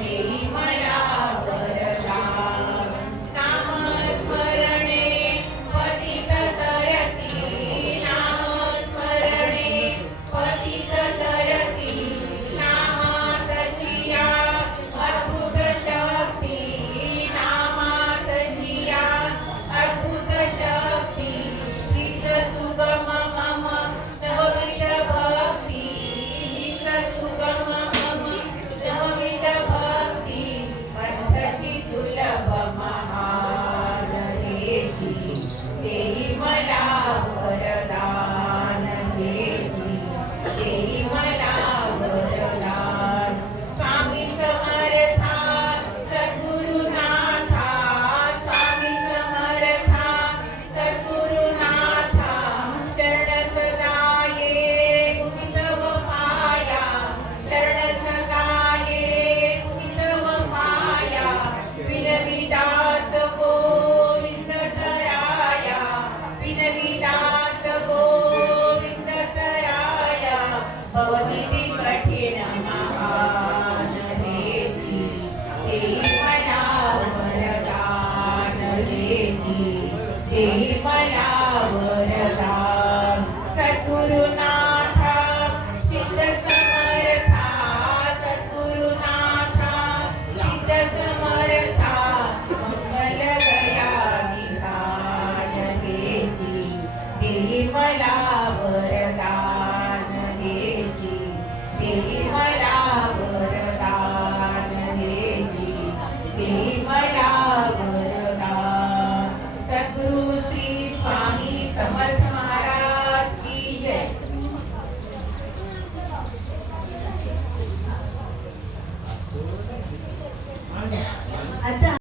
देई मला वरदान नामस्मरणे पतित तरती नामस्मरणे पतित तरती नामात जिया अद्भुत शक्ती नामात जिया अद्भुत शक्ती नित सुगम मम नवविध भक्ती नित सुगम मम नवविध भक्ती पंथची सुलभ महानरेची देई मला वरदान हेची देई मला वरदान स्वामी समर्था सद्गुरुनाथा स्वामी समर्था सद्गुरुनाथा शरण सदाये कुपितव पाया शरण सदाये कुपितव पाया विनविदास गोविंद तराया विनविदास गोविंद तराया भवविधि कठिन महान हेची देई मला वरदान हेची देई मला वरदान सद्गुरुनाथा सिद्ध समर्था सद्गुरुनाथा सिद्ध समर्था मंगल गया निधान हेची देई मला वरदान हेची देई मला वरदान हेची देई मला वरदान सद्गुरु श्री स्वामी समर्थ महाराज की जय. अच्छा